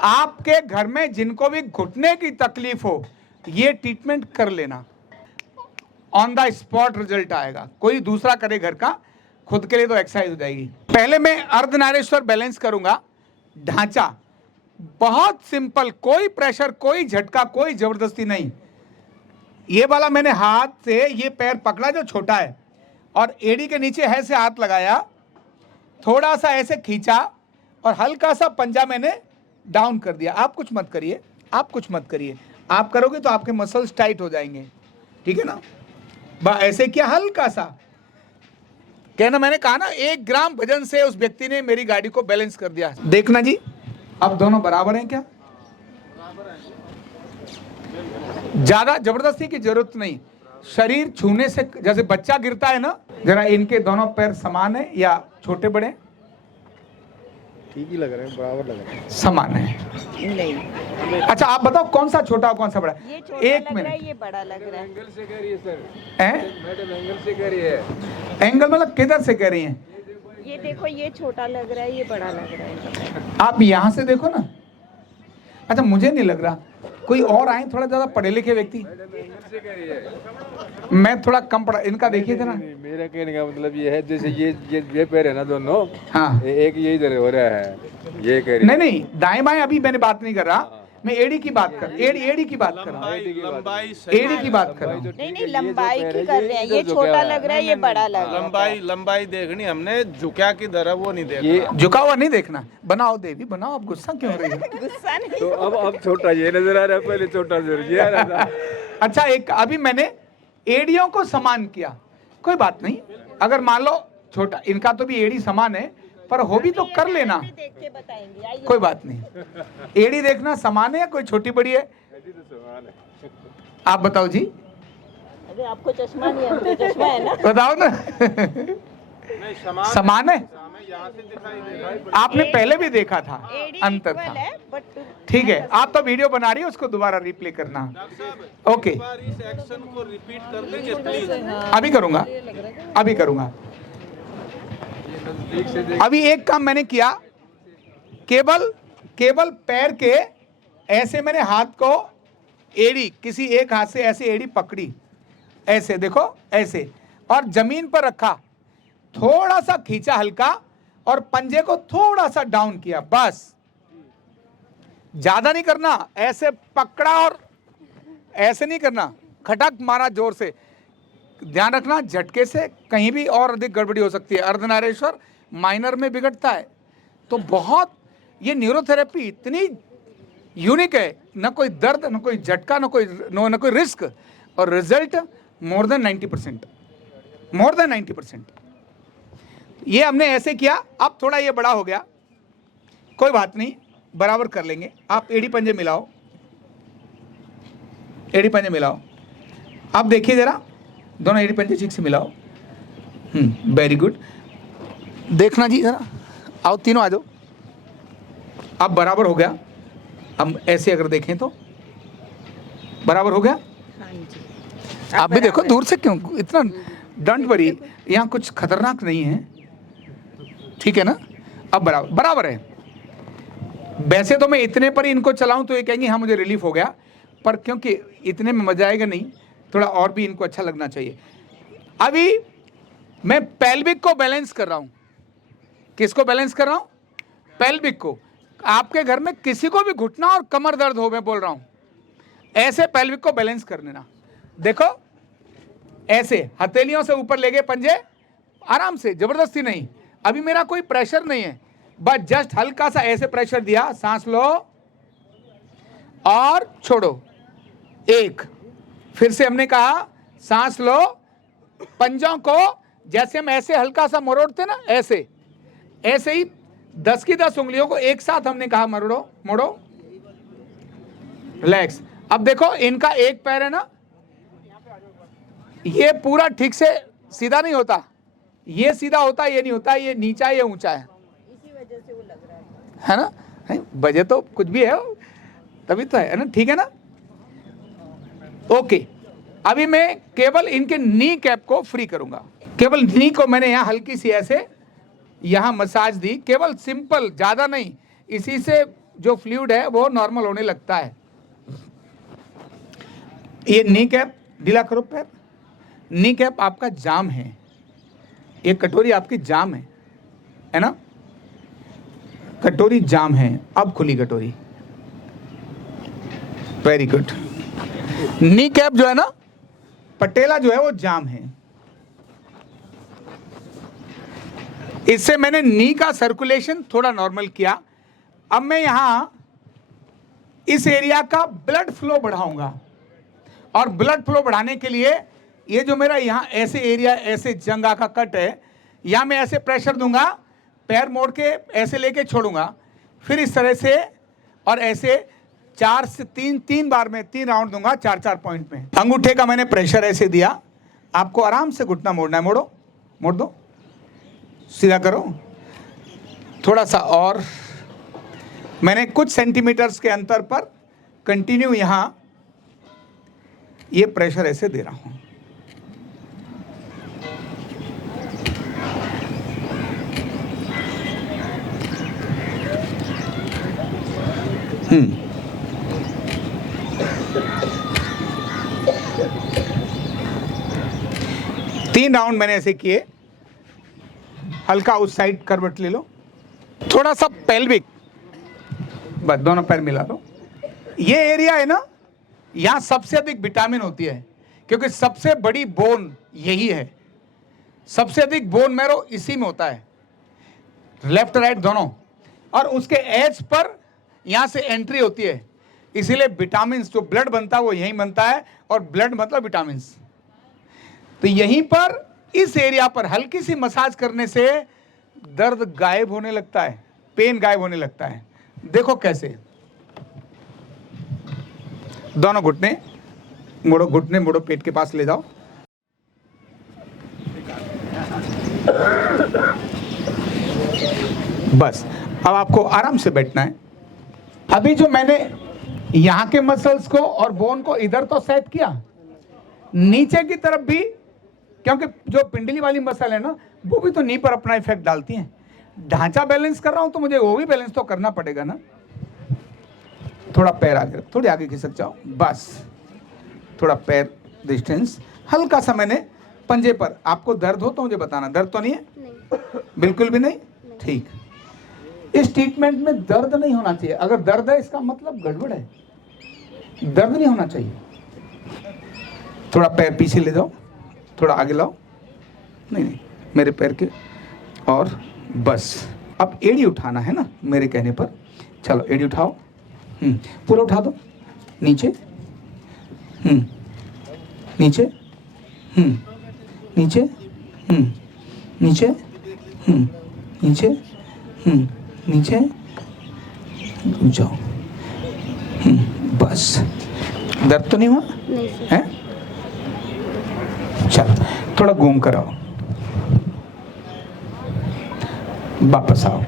आपके घर में जिनको भी घुटने की तकलीफ हो, ये ट्रीटमेंट कर लेना, ऑन द स्पॉट रिजल्ट आएगा। कोई दूसरा करे घर का, खुद के लिए तो एक्सरसाइज हो जाएगी। पहले मैं अर्धनारीश्वर बैलेंस करूंगा। ढांचा बहुत सिंपल, कोई प्रेशर, कोई झटका, कोई जबरदस्ती नहीं। ये वाला मैंने हाथ से ये पैर पकड़ा जो छोटा है, और एड़ी के नीचे ऐसे हाथ लगाया, थोड़ा सा ऐसे खींचा और हल्का सा पंजा मैंने डाउन कर दिया। आप कुछ मत करिए, आप कुछ मत करिए। आप करोगे तो आपके मसल्स टाइट हो जाएंगे, ठीक है ना। ऐसे किया, हल्का सा कहना, मैंने कहा ना 1 ग्राम वजन से उस व्यक्ति ने मेरी गाड़ी को बैलेंस कर दिया। देखना जी, अब दोनों बराबर हैं क्या? ज्यादा जबरदस्ती की जरूरत नहीं। शरीर छूने से, जैसे बच्चा गिरता है ना, जरा इनके दोनों पैर समान है या छोटे बड़े? ठीक ही लग रहे हैं, बराबर लग रहे हैं। समान है? नहीं। अच्छा आप बताओ कौन सा छोटा और कौन सा बड़ा? ये छोटा एक लग रहा है, मिनट, ये बड़ा लग रहा है। एंगल से कह रही है सर, हैं? मैडम एंगल से कह रही है। एंगल मतलब किधर से कह रही हैं? ये देखो, ये छोटा लग रहा है, ये बड़ा लग रहा है। आप यहाँ से देखो ना। अच्छा मुझे नहीं लग रहा, कोई और आए थोड़ा ज्यादा पढ़े लिखे व्यक्ति। मैडम एंगल से कह रही है। मैं थोड़ा कम पढ़ा, इनका देखिए थे ना। नहीं, मेरा कहने का मतलब ये है, जैसे ये पैर है ना दोनों, हाँ एक ये इधर हो रहा है, ये कह रही नहीं नहीं, दाएं बाएं अभी मैंने बात नहीं कर रहा, मैं एड़ी की बात कर, एड़ी की बात कर रहा हूँ, एड़ी की बात कर रहा हूँ। नहीं, लंबाई की कर रहे हैं। ये छोटा लग रहा है, ये बड़ा लग रहा है। लंबाई देखनी हमने, झुका किधर है वो नहीं देखना। झुका हुआ नहीं देखना। बनाओ देवी बनाओ, आप गुस्सा क्यों हो रही है? गुस्सा नहीं। तो अब छोटा ये नजर आ रहा है, पहले छोटा जरूर ये आ रहा था। अच्छा एक अभी मैंने एड़ियों को समान किया, कोई बात नहीं। अगर मान लो छोटा, इनका तो भी एड़ी समान है, पर हो भी तो कर लेना, देख के बताएंगे, आइए। कोई बात नहीं। एड़ी देखना समान है या कोई छोटी बड़ी है? आप बताओ जी। अरे आपको चश्मा नहीं है, हमको चश्मा है ना। बताओ ना। समान है? आपने पहले भी देखा था, एडी अंतर इक्वल था। है, बट ठीक है, आप तो वीडियो बना रही है, उसको दोबारा रिप्ले करना। ओके, इस एक्शन को रिपीट कर देंगे प्लीज। अभी करूंगा, अभी करूंगा। अभी एक काम मैंने किया, केवल पैर के ऐसे मैंने हाथ को एड़ी, किसी एक हाथ से ऐसे एड़ी पकड़ी, ऐसे देखो ऐसे, और जमीन पर रखा, थोड़ा सा खींचा हल्का, और पंजे को थोड़ा सा डाउन किया, बस। ज्यादा नहीं करना, ऐसे पकड़ा और ऐसे नहीं करना, खटक मारा जोर से। ध्यान रखना, झटके से कहीं भी और अधिक गड़बड़ी हो सकती है। अर्धनारीश्वर माइनर में बिगड़ता है, तो बहुत ये न्यूरोथेरेपी इतनी यूनिक है, न कोई दर्द, न कोई झटका, न कोई रिस्क, और result more than 90%, more than 90%। ये हमने ऐसे किया। अब थोड़ा ये बड़ा हो गया, कोई बात नहीं, बराबर कर लेंगे। आप एड़ी पंजे मिलाओ, एड़ी पंजे मिलाओ। अब देखिए जरा, दोनों एड़ी पंजे ठीक से मिलाओ। Very good. देखना जी जरा, आओ तीनों आ जाओ। अब बराबर हो गया। हम ऐसे अगर देखें तो बराबर हो गया। हाँ जी। आप भी देखो दूर से, क्यों इतना डंट बरी, यहाँ कुछ खतरनाक नहीं है, ठीक है ना। अब बराबर है। वैसे तो मैं इतने पर ही इनको चलाऊं तो ये कहेंगे हाँ मुझे रिलीफ हो गया, पर क्योंकि इतने में मजा आएगा नहीं, थोड़ा और भी इनको अच्छा लगना चाहिए। अभी मैं पेल्विक को बैलेंस कर रहा हूं। किसको बैलेंस कर रहा हूं? पेल्विक को। आपके घर में किसी को भी घुटना और कमर दर्द हो, मैं बोल रहा हूं, ऐसे पेल्विक को बैलेंस कर लेना। देखो ऐसे हथेलियों से ऊपर ले गए पंजे, आराम से, जबरदस्ती नहीं। अभी मेरा कोई प्रेशर नहीं है, बस जस्ट हल्का सा ऐसे प्रेशर दिया, सांस लो और छोड़ो। एक, फिर से हमने कहा सांस लो, पंजों को जैसे हम ऐसे हल्का सा मरोड़ते ना, ऐसे ऐसे ही 10 की 10 उंगलियों को एक साथ हमने कहा मरोड़ो, मोड़ो, रिलैक्स। अब देखो इनका एक पैर है ना, ये पूरा ठीक से सीधा नहीं होता, ये सीधा होता है, ये नहीं होता, ये नीचा ये ऊंचा है, इसी वजह से वो लग रहा है ना। वजह तो कुछ भी है, तभी तो है ना, ठीक है ना। ओके, अभी मैं केवल इनके नी कैप को फ्री करूंगा। केवल नी को मैंने यहाँ हल्की सी ऐसे यहाँ मसाज दी, केवल सिंपल, ज्यादा नहीं, इसी से जो फ्लूइड है वो नॉर्मल होने लगता है। ये नी कैप ढीला करो पैर। नी कैप आपका जाम है, ये कटोरी आपकी जाम है ना, कटोरी जाम है। अब खुली कटोरी, वेरी गुड। नी कैप जो है ना, पटेला जो है वो जाम है। इससे मैंने नी का सर्कुलेशन थोड़ा नॉर्मल किया। अब मैं यहां इस एरिया का ब्लड फ्लो बढ़ाऊंगा, और ब्लड फ्लो बढ़ाने के लिए ये जो मेरा यहां ऐसे एरिया, ऐसे जंगा का कट है, यहां मैं ऐसे प्रेशर दूंगा, पैर मोड़ के ऐसे लेके छोड़ूंगा, फिर इस तरह से और ऐसे 4 से 3 बार में 3 राउंड दूंगा 4-4 पॉइंट में। अंगूठे का मैंने प्रेशर ऐसे दिया। आपको आराम से घुटना मोड़ना है, मोड़ो, मोड़ दो, सीधा करो, थोड़ा सा और। मैंने कुछ सेंटीमीटर्स के अंतर पर कंटिन्यू यहां ये प्रेशर ऐसे दे रहा हूं। तीन राउंड मैंने ऐसे किए। हल्का उस साइड करवट ले लो, थोड़ा सा पेल्विक, बस दोनों पैर मिला लो। ये एरिया है ना, यहां सबसे अधिक विटामिन होती है, क्योंकि सबसे बड़ी बोन यही है। सबसे अधिक बोन मैरो इसी में होता है, लेफ्ट राइट दोनों, और उसके एज पर यहां से एंट्री होती है। इसीलिए विटामिन जो ब्लड बनता है वो यहीं बनता है, और ब्लड मतलब विटामिन। तो यहीं पर इस एरिया पर हल्की सी मसाज करने से दर्द गायब होने लगता है, पेन गायब होने लगता है। देखो कैसे, दोनों घुटने मोड़ो, घुटने मोड़ो, पेट के पास ले जाओ। बस अब आपको आराम से बैठना है। अभी जो मैंने यहां के मसल्स को और बोन को इधर तो सेट किया, नीचे की तरफ भी, क्योंकि जो पिंडली वाली मसल है ना, वो भी तो नी पर अपना इफेक्ट डालती हैं। ढांचा बैलेंस कर रहा हूं तो मुझे वो भी बैलेंस तो करना पड़ेगा ना। थोड़ा पैर आगे, थोड़ी आगे खिसक जाओ, बस थोड़ा पैर डिस्टेंस, हल्का सा मैंने पंजे पर। आपको दर्द हो तो मुझे बताना। दर्द तो नहीं है? नहीं। बिल्कुल भी नहीं? ठीक। इस ट्रीटमेंट में दर्द नहीं होना चाहिए। अगर दर्द है इसका मतलब गड़बड़ है, दर्द नहीं होना चाहिए। थोड़ा पैर पीछे ले जाओ, थोड़ा आगे लाओ, नहीं मेरे पैर के, और बस। अब एड़ी उठाना है ना मेरे कहने पर। चलो एड़ी उठाओ, पूरा उठा दो, नीचे, नीचे, नीचे, नीचे, नीचे, नीचे, जाओ, बस। दर्द तो नहीं हुआ? नहीं है? चलो थोड़ा घूम कर आओ, वापस आओ।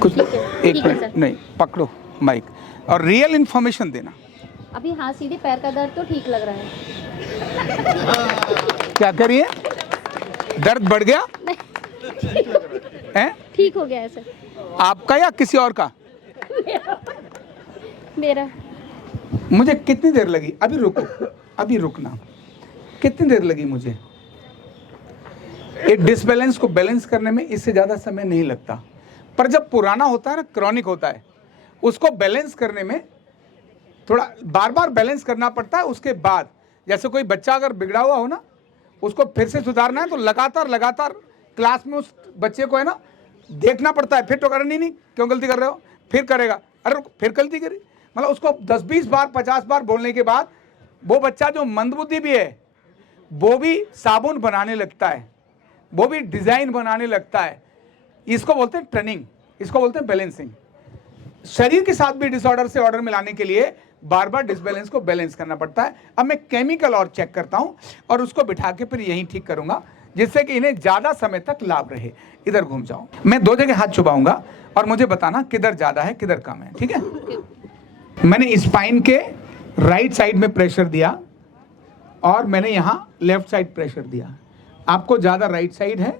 कुछ एक मिनट, नहीं पकड़ो माइक, और रियल इंफॉर्मेशन देना। अभी हाँ सीधे पैर का दर्द तो ठीक लग रहा है। क्या करिए? दर्द बढ़ गया है? ठीक हो गया है सर। आपका या किसी और का? मेरा। मुझे कितनी देर लगी? अभी रुको, अभी रुकना। कितनी देर लगी मुझे? एक डिसबैलेंस को बैलेंस करने में इससे ज़्यादा समय नहीं लगता। पर जब पुराना होता है ना, क्रॉनिक होता है, उसको बैलेंस करने में थोड़ा बार बार बैलेंस करना पड़ता है। उसके बाद जैसे कोई बच्चा अगर बिगड़ा हुआ हो ना, उसको फिर से सुधारना है तो लगातार लगातार क्लास में उस बच्चे को है ना देखना पड़ता है। फिर तो कर नहीं क्यों गलती कर रहे हो, फिर करेगा, अरे फिर गलती करी, मतलब उसको 10-20 बार 50 बार बोलने के बाद वो बच्चा जो मंदबुद्धि भी है वो भी साबुन बनाने लगता है, वो भी डिज़ाइन बनाने लगता है। इसको बोलते हैं ट्रेनिंग, इसको बोलते हैं बैलेंसिंग। शरीर के साथ भी डिसऑर्डर से ऑर्डर में लाने के लिए बार बार डिसबैलेंस को बैलेंस करना पड़ता है। अब मैं केमिकल और चेक करता हूं और उसको बिठा के फिर यहीं ठीक करूंगा, जिससे कि इन्हें ज्यादा समय तक लाभ रहे। इधर घूम जाओ, मैं 2 जगह हाथ चुभाऊंगा और मुझे बताना किधर ज्यादा है किधर कम है, ठीक है? मैंने स्पाइन के राइट साइड में प्रेशर दिया और मैंने यहां लेफ्ट साइड प्रेशर दिया। आपको ज्यादा राइट साइड है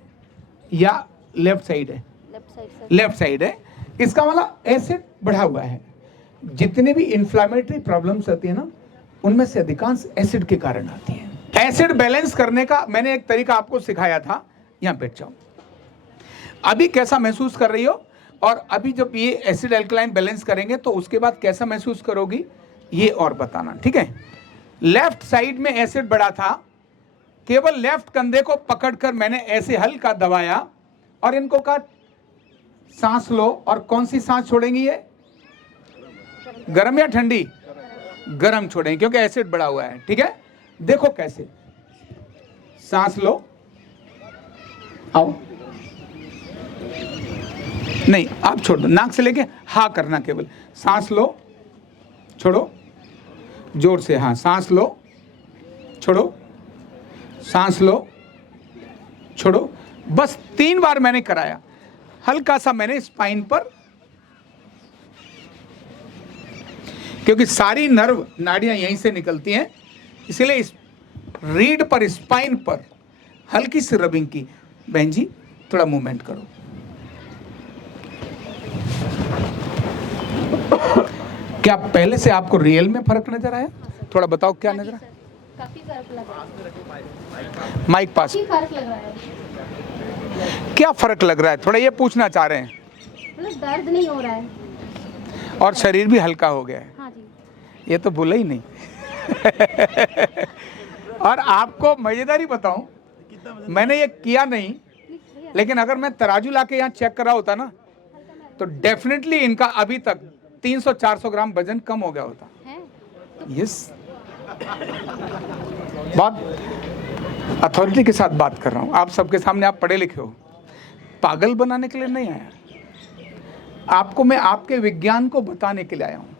या लेफ्ट साइड है? Left side sir. Left side है। इसका मतलब एसिड बढ़ा हुआ है। जितने भी इंफ्लेमेटरी प्रॉब्लम्स होती है ना, उनमें से अधिकांश एसिड के कारण आती है। एसिड बैलेंस करने का मैंने एक तरीका आपको सिखाया था। यहां बैठ जाओ। अभी कैसा महसूस कर रही हो, और अभी जब ये एसिड एल्कलाइन बैलेंस करेंगे तो उसके बाद कैसा महसूस करोगी, ये और बताना, ठीक है। लेफ्ट साइड में एसिड बढ़ा था, केवल लेफ्ट कंधे को पकड़कर मैंने ऐसे हल्का दबाया और इनको कहा सांस लो। और कौन सी सांस छोड़ेंगी, ये गरम या ठंडी? गरम छोड़ेंगे क्योंकि एसिड बढ़ा हुआ है, ठीक है। देखो कैसे, सांस लो, आओ, नहीं आप छोड़ दो, नाक से लेके हा करना, केवल सांस लो, छोड़ो, जोर से, हाँ, सांस लो, छोड़ो, सांस लो, छोड़ो। बस 3 बार मैंने कराया। हल्का सा मैंने स्पाइन पर, क्योंकि सारी नर्व नाड़ियां यहीं से निकलती हैं, इसलिए इस रीढ़ पर, स्पाइन पर हल्की सी रबिंग की। बहन जी थोड़ा मूवमेंट करो। क्या पहले से आपको रियल में फर्क नजर आया? थोड़ा बताओ क्या नजर आया? काफी फर्क लग रहा है। माइक पास। काफी फर्क लग रहा है। क्या फर्क लग रहा है, थोड़ा ये पूछना चाह रहे हैं। मतलब दर्द नहीं हो रहा है। और शरीर भी हल्का हो गया है। हाँ जी। ये तो बोला ही नहीं। और आपको मजेदारी बताऊं, मैंने ये किया नहीं, लेकिन अगर मैं तराजू लाके यहाँ चेक करा होता ना, तो डेफिनेटली इनका अभी तक 300-400 ग्राम वजन कम हो गया होता। यस, बहुत अथॉरिटी के साथ बात कर रहा हूँ। आप सबके सामने, आप पढ़े लिखे हो, पागल बनाने के लिए नहीं आया। आपको मैं आपके विज्ञान को बताने के लिए आया हूँ,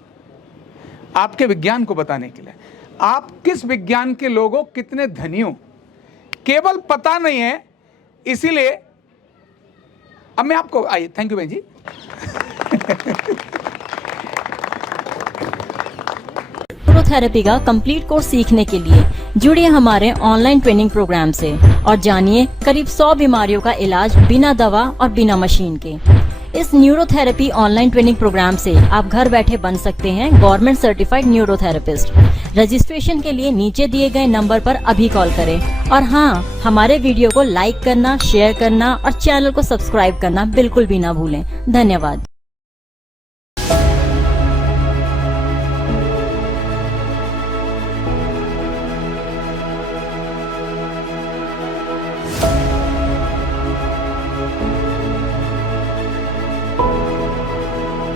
आपके विज्ञान को बताने के लिए। आप किस विज्ञान के लोग हो, कितने धनी हो, केवल पता नहीं है, इसीलिए अब मैं आपको, आइए, थैंक यू बहन जी। न्यूरोथेरेपी का कंप्लीट कोर्स सीखने के लिए जुड़िए हमारे ऑनलाइन ट्रेनिंग प्रोग्राम से और जानिए करीब 100 बीमारियों का इलाज बिना दवा और बिना मशीन के। इस न्यूरोथेरेपी ऑनलाइन ट्रेनिंग प्रोग्राम से आप घर बैठे बन सकते हैं गवर्नमेंट सर्टिफाइड न्यूरोथेरेपिस्ट। रजिस्ट्रेशन के लिए नीचे दिए गए नंबर पर अभी कॉल करें। और हाँ, हमारे वीडियो को लाइक करना, शेयर करना और चैनल को सब्सक्राइब करना बिल्कुल भी ना भूलें। धन्यवाद।